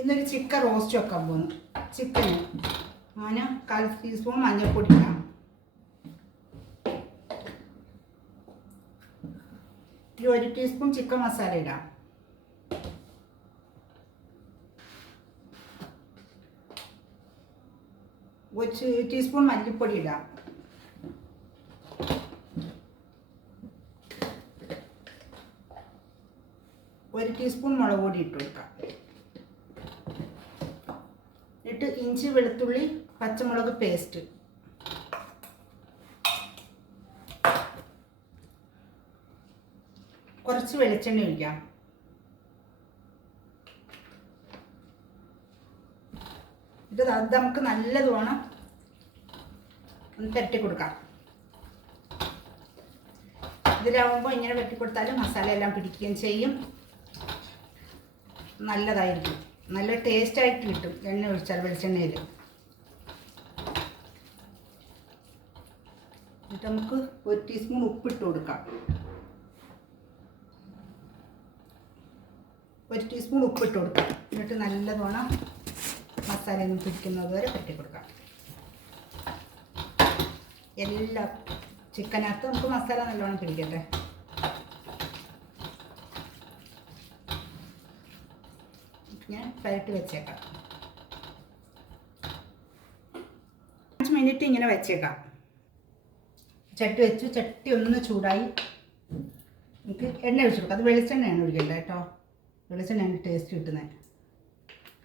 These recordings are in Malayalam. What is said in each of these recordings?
ഇന്നൊരു ചിക്കൻ റോസ്റ്റ് വെക്കാൻ പോകുന്നു. ചിക്കന് ഞാൻ 1/4 ടീസ്പൂൺ മഞ്ഞൾപ്പൊടി ഇടാം. ഒരു 1 ടീസ്പൂൺ ചിക്കൻ മസാല ഇടാം. ഒരു ടീസ്പൂൺ മല്ലിപ്പൊടി ഇടാം. ഒരു ടീസ്പൂൺ മുളക് പൊടി ഇട്ട് കൊടുക്കാം. ഇട്ട് ഇഞ്ചി വെളുത്തുള്ളി പച്ചമുളക് പേസ്റ്റ്, കുറച്ച് വെളിച്ചെണ്ണ ഒഴിക്കാം. ഇത് നമുക്ക് നല്ലതുവേണം ഒന്ന് തട്ടി കൊടുക്കാം. ഇതിലാവുമ്പോൾ ഇങ്ങനെ വെട്ടിക്കൊടുത്താലും മസാല എല്ലാം പിടിക്കുകയും ചെയ്യും. നല്ലതായിരിക്കും, നല്ല ടേസ്റ്റായിട്ട് കിട്ടും എണ്ണ ഒഴിച്ചാൽ വെളിച്ചെണ്ണയിൽ. എന്നിട്ട് നമുക്ക് 1 ടീസ്പൂൺ ഉപ്പിട്ട് കൊടുക്കാം. 1 ടീസ്പൂൺ ഉപ്പിട്ട് കൊടുക്കാം. എന്നിട്ട് നല്ലതോണം മസാലയൊന്നും പിടിക്കുന്നത് വരെ പറ്റി കൊടുക്കാം. എല്ലാം ചിക്കനകത്ത് നമുക്ക് മസാല നല്ലോണം പിടിക്കട്ടെ. ഞാൻ ഫ്രൈറ്റ് വെച്ചേക്കാം. 5 മിനിറ്റ് ഇങ്ങനെ വെച്ചേക്കാം. ചട്ടി വെച്ചു. ചട്ടി ഒന്ന് ചൂടായി. നമുക്ക് എണ്ണ ഒഴിച്ചു കൊടുക്കാം. അത് വെളിച്ചെണ്ണയാണ് ഒഴിക്കണ്ട കേട്ടോ. വെളിച്ചെണ്ണയാണ് ടേസ്റ്റ് കിട്ടുന്നത്.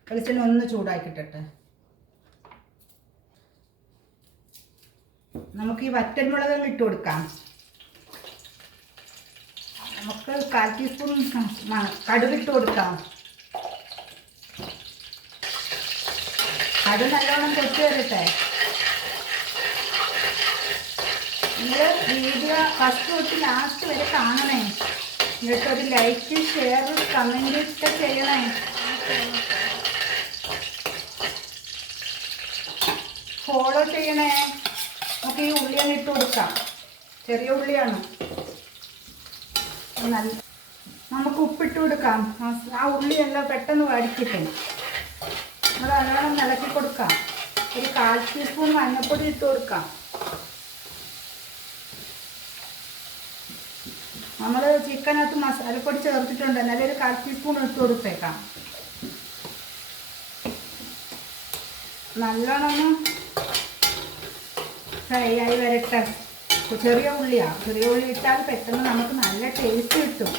വെളിച്ചെണ്ണ ഒന്ന് ചൂടാക്കി ഇട്ടിട്ട് നമുക്ക് ഈ വറ്റൽമുളക് ഇട്ട് കൊടുക്കാം. നമുക്ക് 1/4 ടീസ്പൂൺ കടുകിട്ട് കൊടുക്കാം. അത് നല്ലോണം പൊട്ടി വരട്ടെ. നിങ്ങൾ വീഡിയോ ഫസ്റ്റ് തൊട്ട് ലാസ്റ്റ് വരെ കാണണേ. എന്നിട്ടൊരു ലൈക്ക് ഷെയർ കമൻറ്റ് ഒക്കെ ചെയ്യണേ. ഫോളോ ചെയ്യണേ. നമുക്ക് ഈ ഉള്ളിയാണ് ഇട്ട് കൊടുക്കാം. ചെറിയ ഉള്ളിയാണ്. നമുക്ക് ഉപ്പിട്ട് കൊടുക്കാം. ആ ഉള്ളിയെല്ലാം പെട്ടെന്ന് വടിക്കിട്ടും. നമ്മൾ നല്ലോണം ഇളക്കി കൊടുക്കാം. ഒരു 1/4 ടീസ്പൂൺ മഞ്ഞൾപ്പൊടി ഇട്ട് കൊടുക്കാം. നമ്മൾ ചിക്കനകത്ത് മസാലപ്പൊടി ചേർത്തിട്ടുണ്ട്. എന്നാലും ഒരു 1/4 ടീസ്പൂൺ ഇട്ട് കൊടുത്തേക്കാം. നല്ലോണം ഫ്രൈ ആയി വരട്ടെ. ചെറിയ ഉള്ളിയാണ്. ചെറിയ ഉള്ളി ഇട്ടാൽ പെട്ടെന്ന് നമുക്ക് നല്ല ടേസ്റ്റ് കിട്ടും.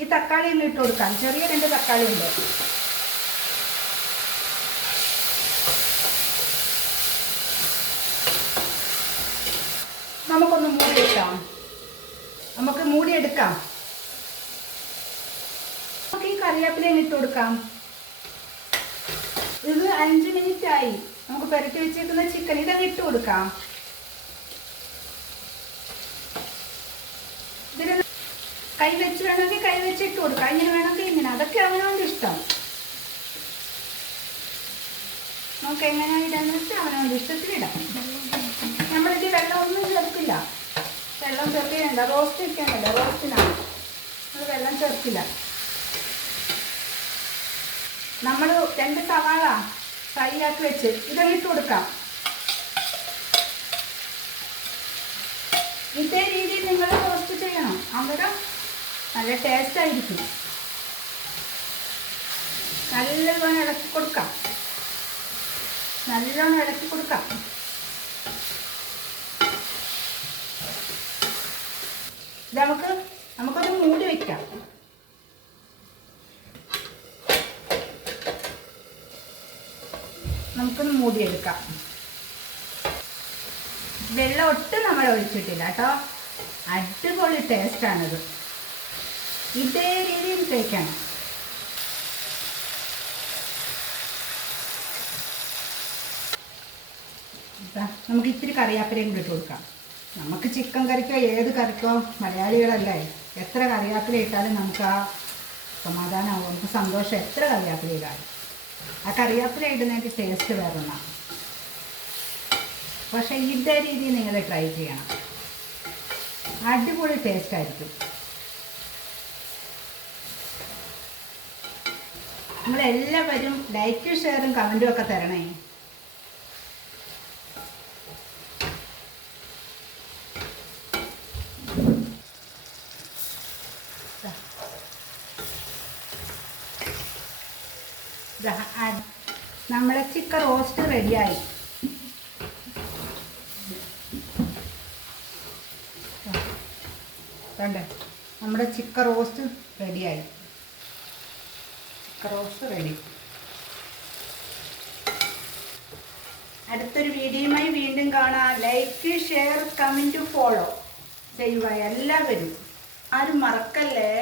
ഈ തക്കാളി ഒന്ന് ഇട്ട് കൊടുക്കാം. ചെറിയ 2 തക്കാളി ഉണ്ട്. നമുക്കൊന്ന് മൂടിയെടുക്കാം. നമുക്ക് മൂടിയെടുക്കാം. നമുക്ക് ഈ കറിവേപ്പിലയും ഇട്ട് കൊടുക്കാം. ഇത് 5 മിനിറ്റ് ആയി. നമുക്ക് പുരട്ടി വെച്ചേക്കുന്ന ചിക്കൻ ഇതങ്ങ് ഇട്ട് കൊടുക്കാം. ഇതിന് കൈ വെച്ച് വേണമെങ്കിൽ കൈ വെച്ചിട്ട് കൊടുക്കാം. ഇങ്ങനെ വേണമെങ്കിൽ ഇങ്ങനെ. അതൊക്കെ അവനവൻ്റെ ഇഷ്ടം. നമുക്ക് എങ്ങനെയാണ് ഇടാന്ന് വെച്ചാൽ അവനവൻ്റെ ഇഷ്ടത്തിൽ ഇടാം. നമ്മളിത് വെള്ളമൊന്നും ചേർക്കില്ല. വെള്ളം ചേർക്കില്ല. റോസ്റ്റ് വെക്കാനല്ല, റോസ്റ്റിനാണ് നമ്മൾ വെള്ളം ചേർക്കില്ല. നമ്മൾ 2 സവാള ഫ്രൈ ആക്കി വെച്ച് ഇതങ്ങിട്ട് കൊടുക്കാം. ഇതേ രീതിയിൽ നിങ്ങൾ റോസ്റ്റ് ചെയ്യണം. അന്നേരം നല്ല ടേസ്റ്റ് ആയിരിക്കും. നല്ലോണം ഇളക്കി കൊടുക്കാം. നല്ലോണം ഇളക്കി കൊടുക്കാം. ഇത് നമുക്കൊന്ന് മൂടി വയ്ക്കാം. നമുക്കൊന്ന് മൂടിയെടുക്കാം. വെള്ളം ഒട്ടും നമ്മൾ ഒഴിച്ചിട്ടില്ല കേട്ടോ. അടിപൊളി ടേസ്റ്റാണിത്. ഇതേ രീതിയിൽ കഴിക്കണം. നമുക്ക് ഇത്തിരി കറിവേപ്പിലയും കൂടി ഇട്ട് കൊടുക്കാം. നമുക്ക് ചിക്കൻ കറിക്കോ ഏത് കറിക്കോ മലയാളികളല്ലേ, എത്ര കറിവേപ്പില ഇട്ടാലും നമുക്ക് ആ സമാധാനമാവും. നമുക്ക് സന്തോഷം എത്ര കറിവേപ്പില ഇടാനും. ആ കറിവേപ്പില ഇടുന്നതിൻ്റെ ടേസ്റ്റ് വേറെ ഒന്നാണ്. പക്ഷേ ഇതേ രീതിയിൽ നിങ്ങൾ ട്രൈ ചെയ്യണം. അടിപൊളി ടേസ്റ്റ് ആയിരിക്കും. നിങ്ങളെല്ലാവരും ലൈക്കും ഷെയറും കമൻറ്റും ഒക്കെ തരണേ. നമ്മുടെ ചിക്കൻ റോസ്റ്റ് റെഡിയായി. കണ്ടേ, നമ്മുടെ ചിക്കൻ റോസ്റ്റ് റെഡിയായി. Chicken roast ready. അടുത്തൊരു വീഡിയോയുമായി വീണ്ടും കാണാം. ലൈക്ക്, ഷെയർ, കമൻറ്റ്, ഫോളോ ചെയ്യുക എല്ലാവരും. ആരും മറക്കല്ലേ.